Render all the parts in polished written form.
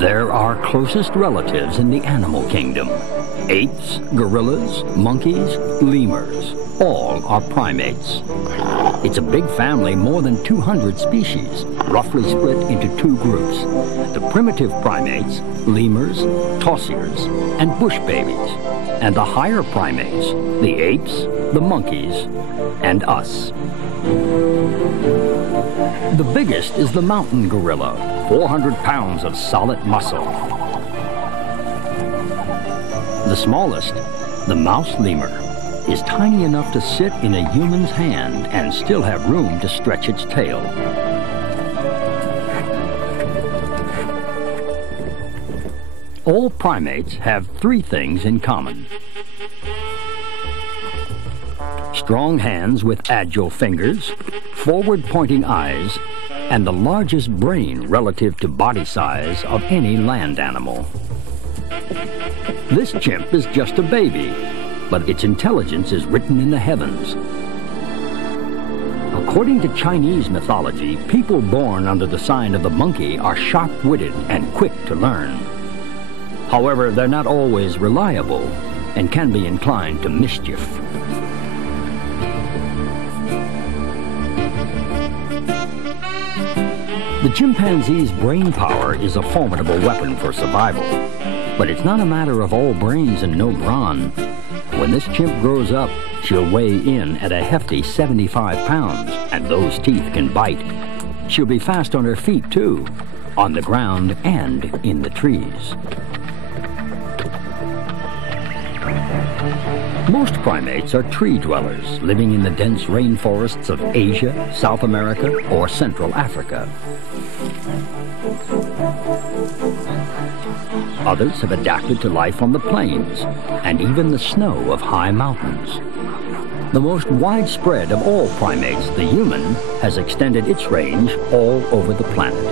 They're our closest relatives in the animal kingdom. Apes, gorillas, monkeys, lemurs, all are primates. It's a big family, more than 200 species, roughly split into two groups. The primitive primates, lemurs, tarsiers, and bush babies. And the higher primates, the apes, the monkeys, and us. The biggest is the mountain gorilla, 400 pounds of solid muscle. The smallest, the mouse lemur, is tiny enough to sit in a human's hand and still have room to stretch its tail. All primates have three things in common. Strong hands with agile fingers, forward-pointing eyes, and the largest brain relative to body size of any land animal. This chimp is just a baby, but its intelligence is written in the heavens. According to Chinese mythology, people born under the sign of the monkey are sharp-witted and quick to learn. However, they're not always reliable and can be inclined to mischief. The chimpanzee's brain power is a formidable weapon for survival, but it's not a matter of all brains and no brawn. When this chimp grows up, she'll weigh in at a hefty 75 pounds, and those teeth can bite. She'll be fast on her feet, too, on the ground and in the trees. Most primates are tree dwellers, living in the dense rainforests of Asia, South America, or Central Africa. Others have adapted to life on the plains and even the snow of high mountains. The most widespread of all primates, the human, has extended its range all over the planet.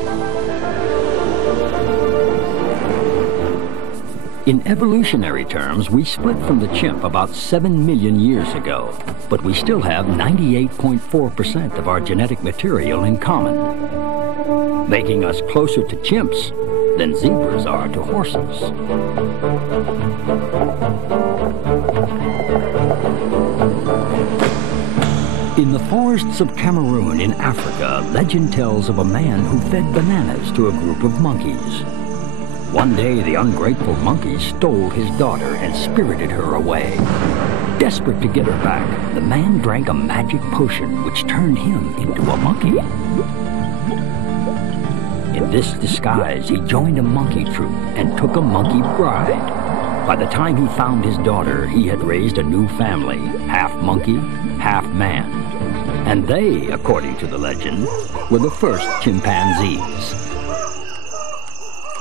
In evolutionary terms, we split from the chimp about 7 million years ago, but we still have 98.4% of our genetic material in common, making us closer to chimps than zebras are to horses. In the forests of Cameroon in Africa, legend tells of a man who fed bananas to a group of monkeys. One day, the ungrateful monkey stole his daughter and spirited her away. Desperate to get her back, the man drank a magic potion which turned him into a monkey. In this disguise, he joined a monkey troop and took a monkey bride. By the time he found his daughter, he had raised a new family, half monkey, half man. And they, according to the legend, were the first chimpanzees.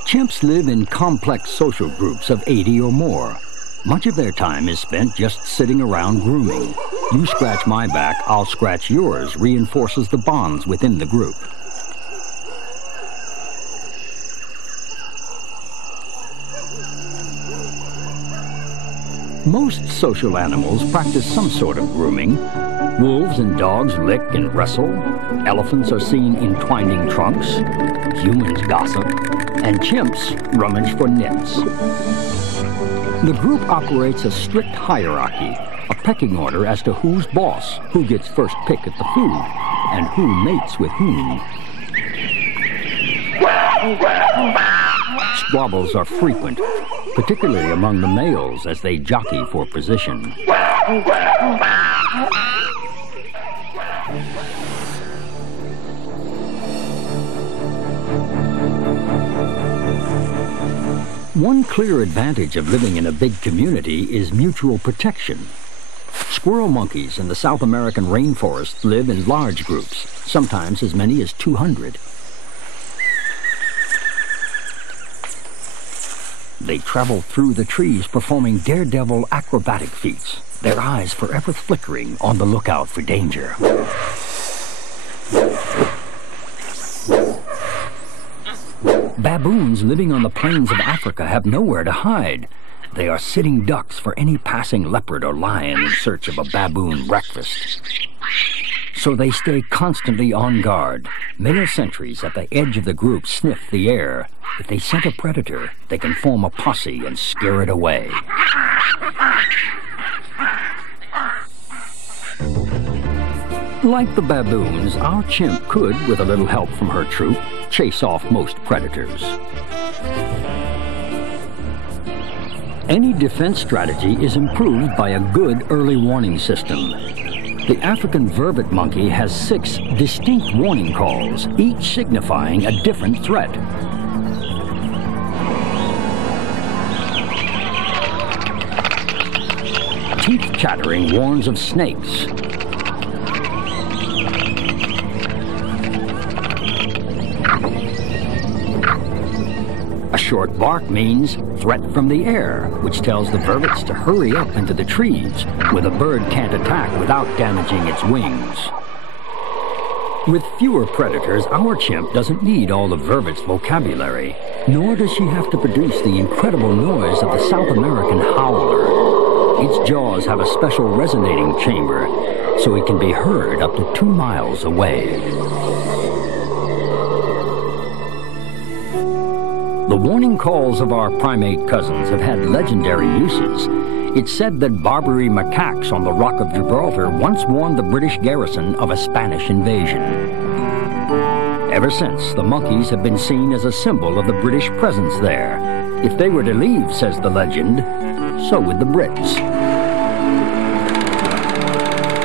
Chimps live in complex social groups of 80 or more. Much of their time is spent just sitting around grooming. You scratch my back, I'll scratch yours reinforces the bonds within the group. Most social animals practice some sort of grooming. Wolves and dogs lick and wrestle. Elephants are seen entwining trunks. Humans gossip. And chimps rummage for nits. The group operates a strict hierarchy, a pecking order as to who's boss, who gets first pick at the food, and who mates with whom. squabbles are frequent, particularly among the males as they jockey for position. One clear advantage of living in a big community is mutual protection. Squirrel monkeys in the South American rainforest live in large groups, sometimes as many as 200. They travel through the trees performing daredevil acrobatic feats, their eyes forever flickering on the lookout for danger. Baboons living on the plains of Africa have nowhere to hide. They are sitting ducks for any passing leopard or lion in search of a baboon breakfast. So they stay constantly on guard. Male sentries at the edge of the group sniff the air. If they scent a predator, they can form a posse and scare it away. Like the baboons, our chimp could, with a little help from her troop, chase off most predators. Any defense strategy is improved by a good early warning system. The African vervet monkey has 6 distinct warning calls, each signifying a different threat. Teeth chattering warns of snakes. A short bark means threat from the air, which tells the vervets to hurry up into the trees, where the bird can't attack without damaging its wings. With fewer predators, our chimp doesn't need all the vervet's vocabulary, nor does she have to produce the incredible noise of the South American howler. Its jaws have a special resonating chamber, so it can be heard up to 2 miles away. The warning calls of our primate cousins have had legendary uses. It's said that Barbary macaques on the Rock of Gibraltar once warned the British garrison of a Spanish invasion. Ever since, the monkeys have been seen as a symbol of the British presence there. If they were to leave, says the legend, so would the Brits.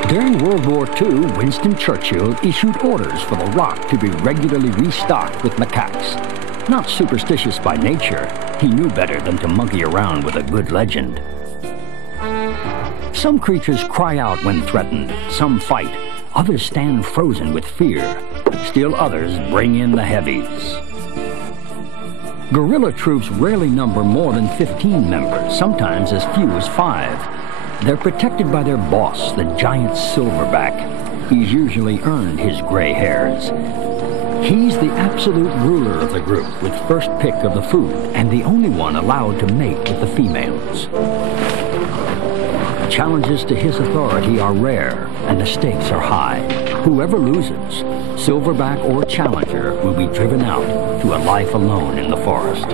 During World War II, Winston Churchill issued orders for the Rock to be regularly restocked with macaques. Not superstitious by nature, he knew better than to monkey around with a good legend. Some creatures cry out when threatened, some fight, others stand frozen with fear, still others bring in the heavies. Guerrilla troops rarely number more than 15 members, sometimes as few as 5. They're protected by their boss, the giant silverback. He's usually earned his gray hairs. He's the absolute ruler of the group, with first pick of the food, and the only one allowed to mate with the females. Challenges to his authority are rare, and the stakes are high. Whoever loses, silverback or challenger, will be driven out to a life alone in the forest.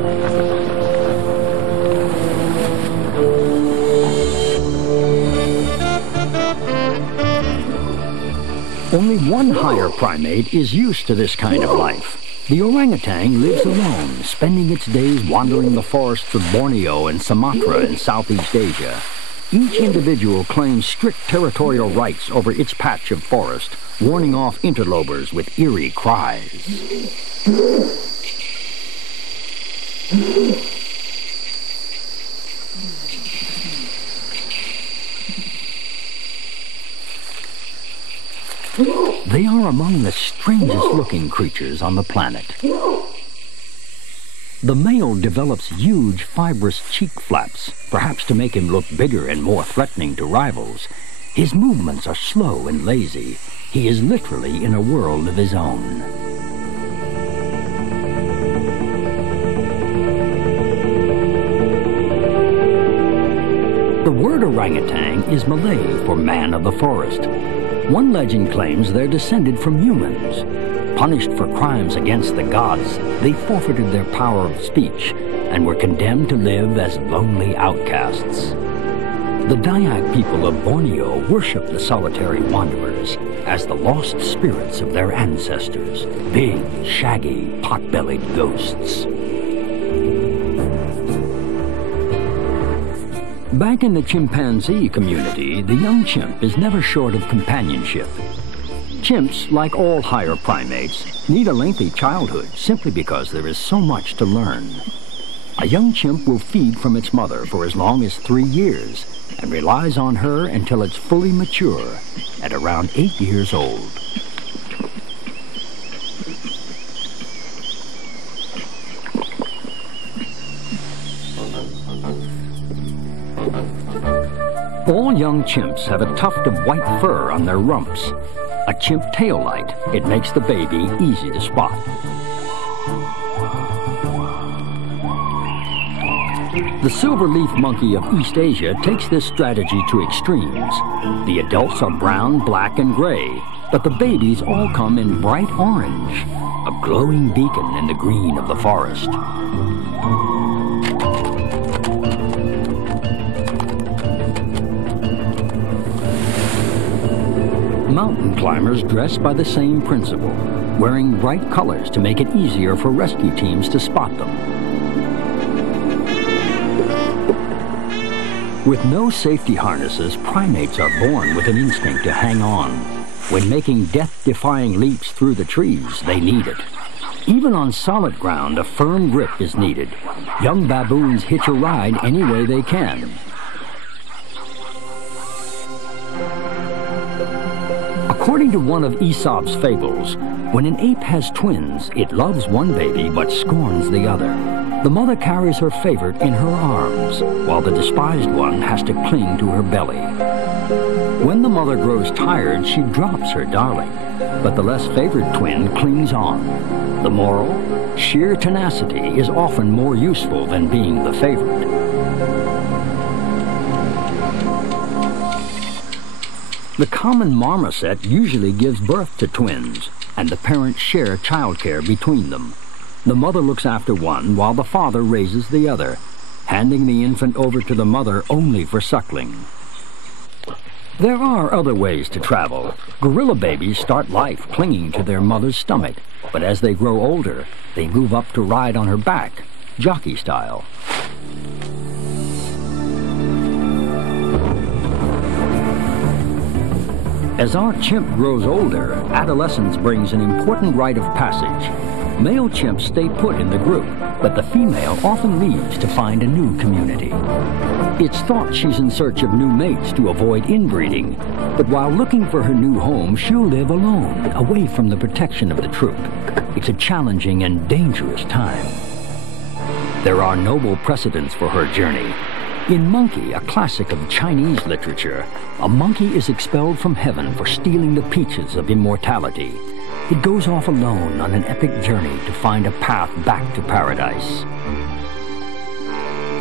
Only one higher primate is used to this kind of life. The orangutan lives alone, spending its days wandering the forests of Borneo and Sumatra in Southeast Asia. Each individual claims strict territorial rights over its patch of forest, warning off interlopers with eerie cries. They are among the strangest-looking creatures on the planet. The male develops huge, fibrous cheek flaps, perhaps to make him look bigger and more threatening to rivals. His movements are slow and lazy. He is literally in a world of his own. The word orangutan is Malay for man of the forest. One legend claims they're descended from humans. Punished for crimes against the gods, they forfeited their power of speech and were condemned to live as lonely outcasts. The Dayak people of Borneo worship the solitary wanderers as the lost spirits of their ancestors, big, shaggy, pot-bellied ghosts. Back in the chimpanzee community, the young chimp is never short of companionship. Chimps, like all higher primates, need a lengthy childhood simply because there is so much to learn. A young chimp will feed from its mother for as long as 3 years and relies on her until it's fully mature at around 8 years old. All young chimps have a tuft of white fur on their rumps. A chimp tail light. It makes the baby easy to spot. The silver-leaf monkey of East Asia takes this strategy to extremes. The adults are brown, black, and gray, but the babies all come in bright orange, a glowing beacon in the green of the forest. Mountain climbers dress by the same principle, wearing bright colors to make it easier for rescue teams to spot them. With no safety harnesses, primates are born with an instinct to hang on. When making death-defying leaps through the trees, they need it. Even on solid ground, a firm grip is needed. Young baboons hitch a ride any way they can. According to one of Aesop's fables, when an ape has twins, it loves one baby but scorns the other. The mother carries her favorite in her arms, while the despised one has to cling to her belly. When the mother grows tired, she drops her darling, but the less favored twin clings on. The moral? Sheer tenacity is often more useful than being the favorite. The common marmoset usually gives birth to twins, and the parents share childcare between them. The mother looks after one while the father raises the other, handing the infant over to the mother only for suckling. There are other ways to travel. Gorilla babies start life clinging to their mother's stomach, but as they grow older, they move up to ride on her back, jockey style. As our chimp grows older, adolescence brings an important rite of passage. Male chimps stay put in the group, but the female often leaves to find a new community. It's thought she's in search of new mates to avoid inbreeding, but while looking for her new home, she'll live alone, away from the protection of the troop. It's a challenging and dangerous time. There are noble precedents for her journey. In Monkey, a classic of Chinese literature, a monkey is expelled from heaven for stealing the peaches of immortality. It goes off alone on an epic journey to find a path back to paradise.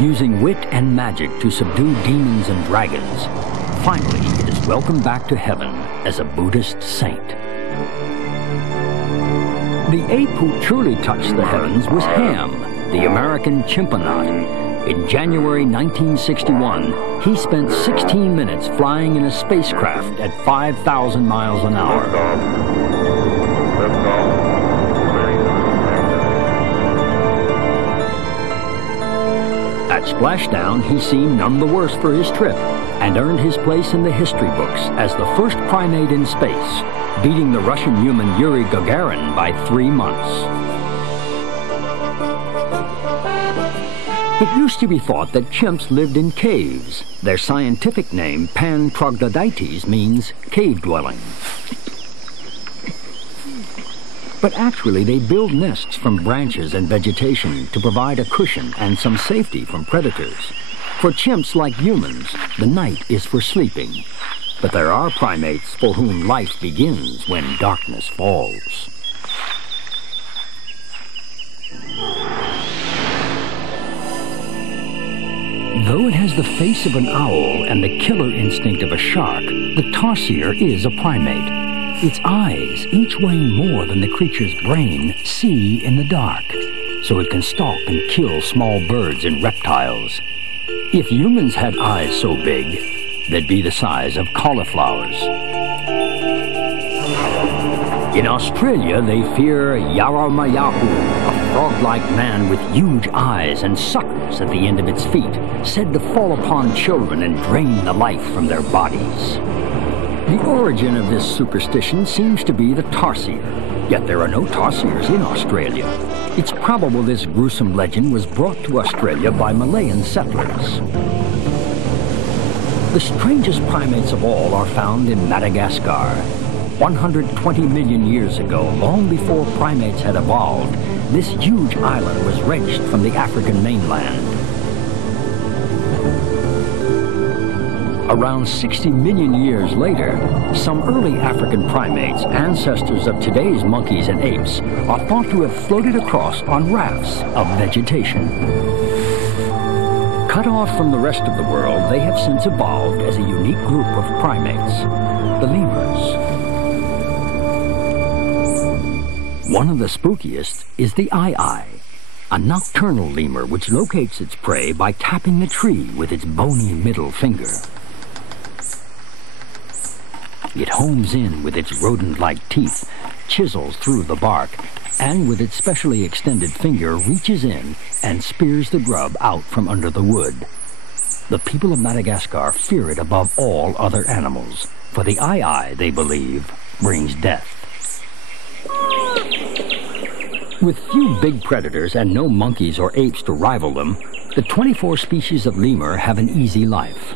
Using wit and magic to subdue demons and dragons, finally it is welcomed back to heaven as a Buddhist saint. The ape who truly touched the heavens was Ham, the American chimpanzee. In January 1961, he spent 16 minutes flying in a spacecraft at 5,000 miles an hour. At splashdown, he seemed none the worse for his trip and earned his place in the history books as the first primate in space, beating the Russian human Yuri Gagarin by 3 months. It used to be thought that chimps lived in caves. Their scientific name, Pan troglodytes, means cave dwelling. But actually, they build nests from branches and vegetation to provide a cushion and some safety from predators. For chimps like humans, the night is for sleeping. But there are primates for whom life begins when darkness falls. Though it has the face of an owl and the killer instinct of a shark, the tarsier is a primate. Its eyes, each weighing more than the creature's brain, see in the dark, so it can stalk and kill small birds and reptiles. If humans had eyes so big, they'd be the size of cauliflowers. In Australia, they fear Yaramayahu, a frog-like man with huge eyes and suckers at the end of its feet, said to fall upon children and drain the life from their bodies. The origin of this superstition seems to be the tarsier, yet there are no tarsiers in Australia. It's probable this gruesome legend was brought to Australia by Malayan settlers. The strangest primates of all are found in Madagascar. 120 million years ago, long before primates had evolved, this huge island was wrenched from the African mainland. Around 60 million years later, some early African primates, ancestors of today's monkeys and apes, are thought to have floated across on rafts of vegetation. Cut off from the rest of the world, they have since evolved as a unique group of primates, the lemurs. One of the spookiest is the eye, a nocturnal lemur which locates its prey by tapping the tree with its bony middle finger. It homes in with its rodent-like teeth, chisels through the bark, and with its specially extended finger reaches in and spears the grub out from under the wood. The people of Madagascar fear it above all other animals, for the eye, they believe, brings death. With few big predators and no monkeys or apes to rival them, the 24 species of lemur have an easy life.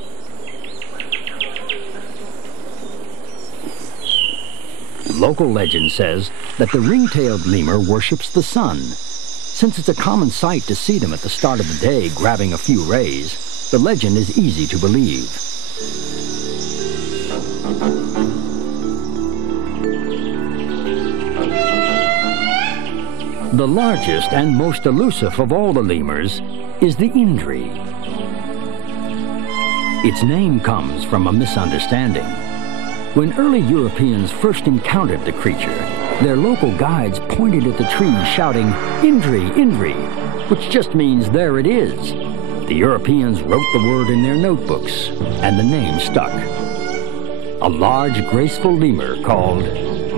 Local legend says that the ring-tailed lemur worships the sun. Since it's a common sight to see them at the start of the day grabbing a few rays, the legend is easy to believe. The largest and most elusive of all the lemurs is the indri. Its name comes from a misunderstanding. When early Europeans first encountered the creature, their local guides pointed at the tree shouting, "Indri, Indri," which just means there it is. The Europeans wrote the word in their notebooks, and the name stuck. A large, graceful lemur called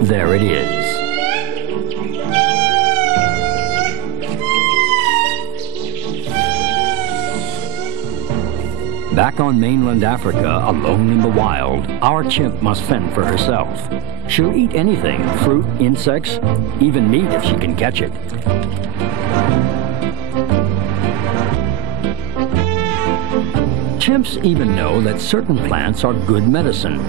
There It Is. Back on mainland Africa, alone in the wild, our chimp must fend for herself. She'll eat anything, fruit, insects, even meat if she can catch it. Chimps even know that certain plants are good medicine.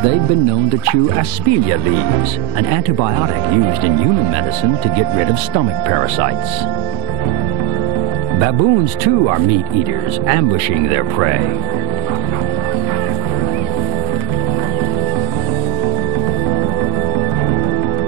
They've been known to chew aspilia leaves, an antibiotic used in human medicine to get rid of stomach parasites. Baboons, too, are meat eaters, ambushing their prey.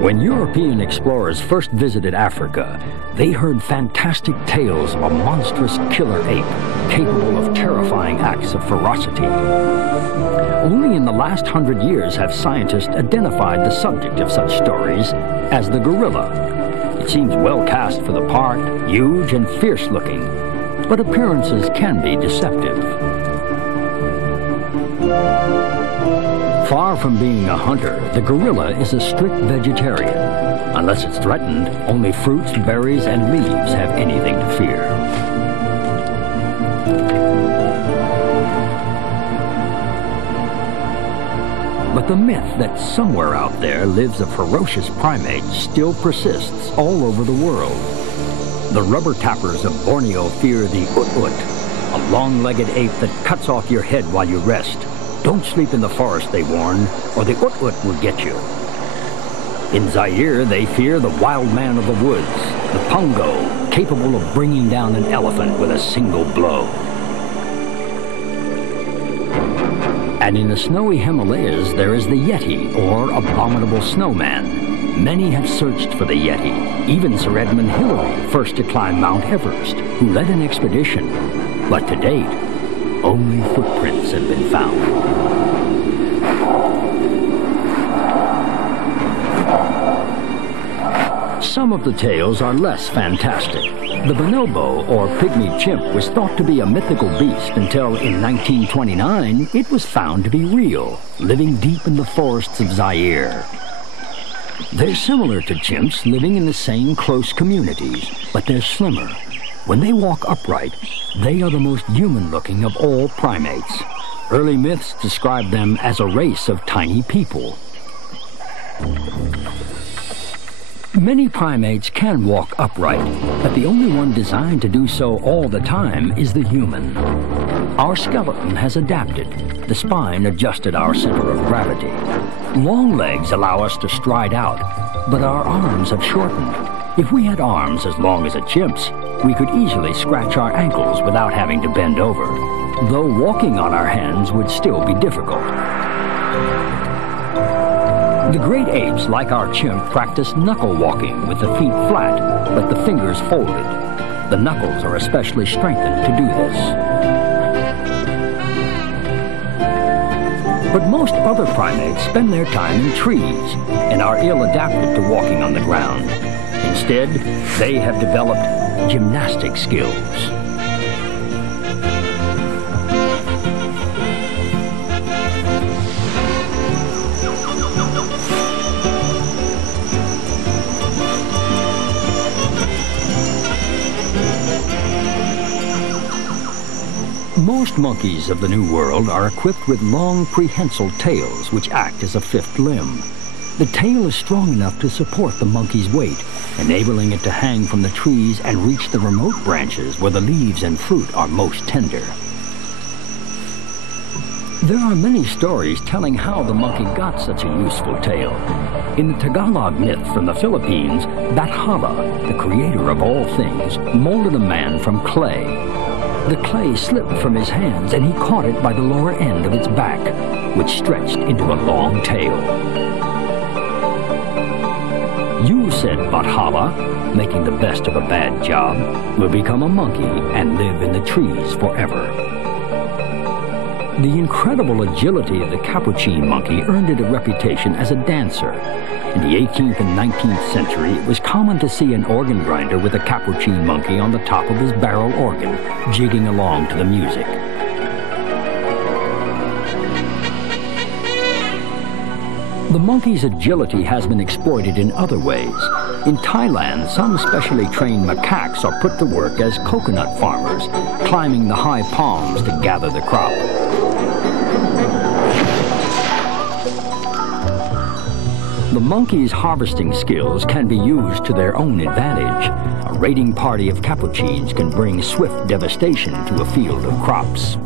When European explorers first visited Africa, they heard fantastic tales of a monstrous killer ape capable of terrifying acts of ferocity. Only in the last 100 years have scientists identified the subject of such stories as the gorilla. It seems well cast for the part, huge and fierce-looking, but appearances can be deceptive. Far from being a hunter, the gorilla is a strict vegetarian. Unless it's threatened, only fruits, berries, and leaves have anything to fear. But the myth that somewhere out there lives a ferocious primate still persists all over the world. The rubber tappers of Borneo fear the ut-ut, a long-legged ape that cuts off your head while you rest. Don't sleep in the forest, they warn, or the ut-ut will get you. In Zaire, they fear the wild man of the woods, the pongo, capable of bringing down an elephant with a single blow. And in the snowy Himalayas, there is the Yeti, or abominable snowman. Many have searched for the Yeti, even Sir Edmund Hillary, first to climb Mount Everest, who led an expedition. But to date, only footprints have been found. Some of the tales are less fantastic. The bonobo, or pygmy chimp, was thought to be a mythical beast until in 1929 it was found to be real, living deep in the forests of Zaire. They're similar to chimps living in the same close communities, but they're slimmer. When they walk upright, they are the most human-looking of all primates. Early myths describe them as a race of tiny people. Many primates can walk upright, but the only one designed to do so all the time is the human. Our skeleton has adapted. The spine adjusted our center of gravity. Long legs allow us to stride out, but our arms have shortened. If we had arms as long as a chimp's, we could easily scratch our ankles without having to bend over, though walking on our hands would still be difficult. The great apes, like our chimp, practice knuckle walking with the feet flat, but the fingers folded. The knuckles are especially strengthened to do this. But most other primates spend their time in trees and are ill-adapted to walking on the ground. Instead, they have developed gymnastic skills. Most monkeys of the New World are equipped with long prehensile tails which act as a fifth limb. The tail is strong enough to support the monkey's weight, enabling it to hang from the trees and reach the remote branches where the leaves and fruit are most tender. There are many stories telling how the monkey got such a useful tail. In the Tagalog myth from the Philippines, Bathala, the creator of all things, molded a man from clay. The clay slipped from his hands and he caught it by the lower end of its back, which stretched into a long tail. You, said Bathala, making the best of a bad job, will become a monkey and live in the trees forever. The incredible agility of the capuchin monkey earned it a reputation as a dancer. In the 18th and 19th century, it was common to see an organ grinder with a capuchin monkey on the top of his barrel organ, jigging along to the music. The monkey's agility has been exploited in other ways. In Thailand, some specially trained macaques are put to work as coconut farmers, climbing the high palms to gather the crop. The monkey's harvesting skills can be used to their own advantage. A raiding party of capuchins can bring swift devastation to a field of crops.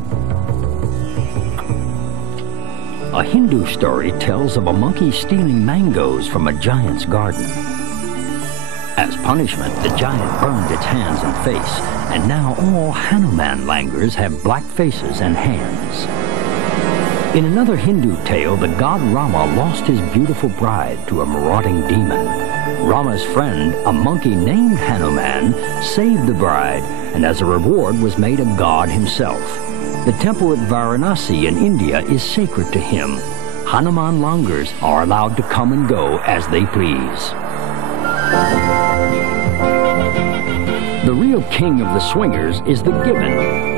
A Hindu story tells of a monkey stealing mangoes from a giant's garden. As punishment, the giant burned its hands and face, and now all Hanuman langurs have black faces and hands. In another Hindu tale, the god Rama lost his beautiful bride to a marauding demon. Rama's friend, a monkey named Hanuman, saved the bride, and as a reward was made a god himself. The temple at Varanasi in India is sacred to him. Hanuman langurs are allowed to come and go as they please. The real king of the swingers is the gibbon.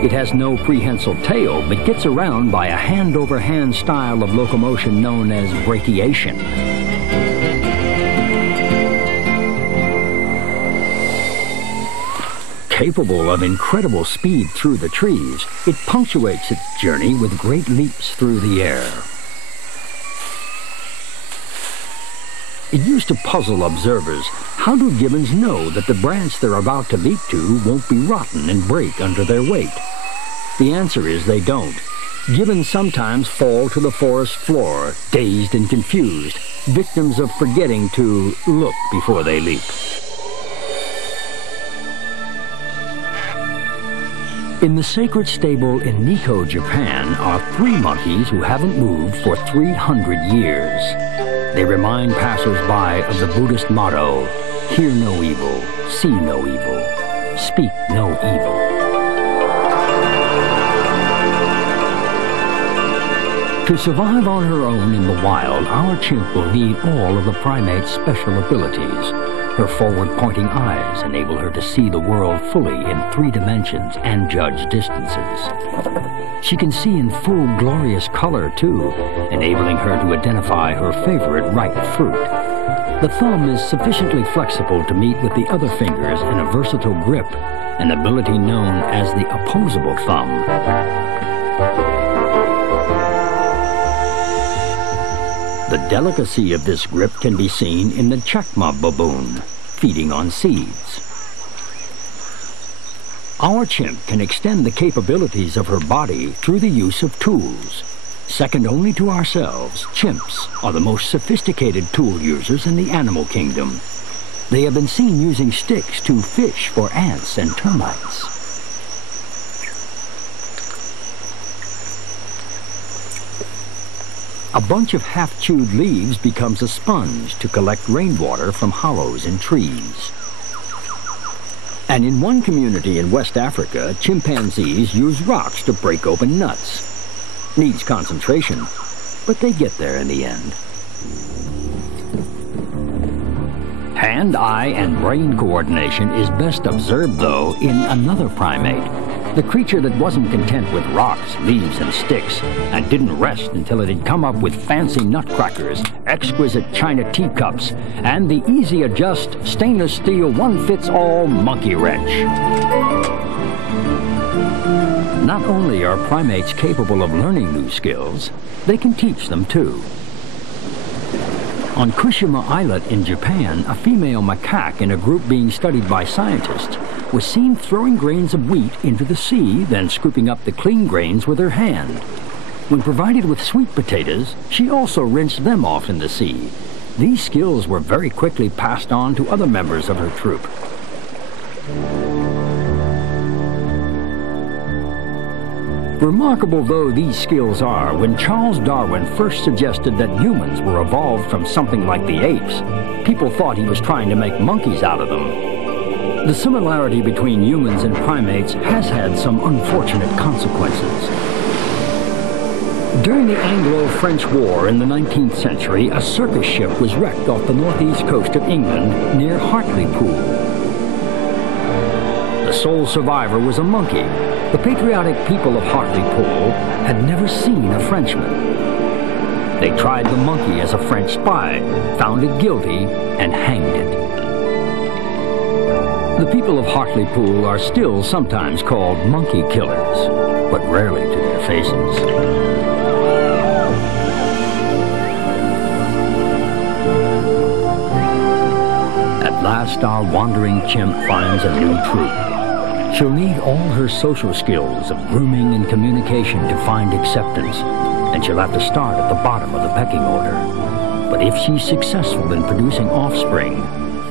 It has no prehensile tail, but gets around by a hand-over-hand style of locomotion known as brachiation. Capable of incredible speed through the trees, it punctuates its journey with great leaps through the air. It used to puzzle observers. How do gibbons know that the branch they're about to leap to won't be rotten and break under their weight? The answer is they don't. Gibbons sometimes fall to the forest floor, dazed and confused, victims of forgetting to look before they leap. In the sacred stable in Nikko, Japan, are 3 monkeys who haven't moved for 300 years. They remind passers-by of the Buddhist motto, hear no evil, see no evil, speak no evil. To survive on her own in the wild, our chimp will need all of the primate's special abilities. Her forward-pointing eyes enable her to see the world fully in 3 dimensions and judge distances. She can see in full glorious color, too, enabling her to identify her favorite ripe fruit. The thumb is sufficiently flexible to meet with the other fingers in a versatile grip, an ability known as the opposable thumb. The delicacy of this grip can be seen in the chacma baboon, feeding on seeds. Our chimp can extend the capabilities of her body through the use of tools. Second only to ourselves, chimps are the most sophisticated tool users in the animal kingdom. They have been seen using sticks to fish for ants and termites. A bunch of half-chewed leaves becomes a sponge to collect rainwater from hollows in trees. And in one community in West Africa, chimpanzees use rocks to break open nuts. Needs concentration, but they get there in the end. Hand, eye, and brain coordination is best observed, though, in another primate. The creature that wasn't content with rocks, leaves, and sticks, and didn't rest until it had come up with fancy nutcrackers, exquisite china teacups, and the easy-adjust, stainless steel, one-fits-all monkey wrench. Not only are primates capable of learning new skills, they can teach them too. On Kushima Islet in Japan, a female macaque in a group being studied by scientists was seen throwing grains of wheat into the sea, then scooping up the clean grains with her hand. When provided with sweet potatoes, she also rinsed them off in the sea. These skills were very quickly passed on to other members of her troop. Remarkable though these skills are, when Charles Darwin first suggested that humans were evolved from something like the apes, people thought he was trying to make monkeys out of them. The similarity between humans and primates has had some unfortunate consequences. During the Anglo-French War in the 19th century, a circus ship was wrecked off the northeast coast of England near Hartlepool. The sole survivor was a monkey. The patriotic people of Hartlepool had never seen a Frenchman. They tried the monkey as a French spy, found it guilty, and hanged it. The people of Hartlepool are still sometimes called monkey killers, but rarely to their faces. At last, our wandering chimp finds a new troop. She'll need all her social skills of grooming and communication to find acceptance, and she'll have to start at the bottom of the pecking order. But if she's successful in producing offspring,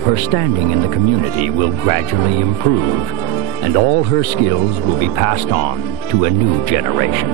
her standing in the community will gradually improve, and all her skills will be passed on to a new generation.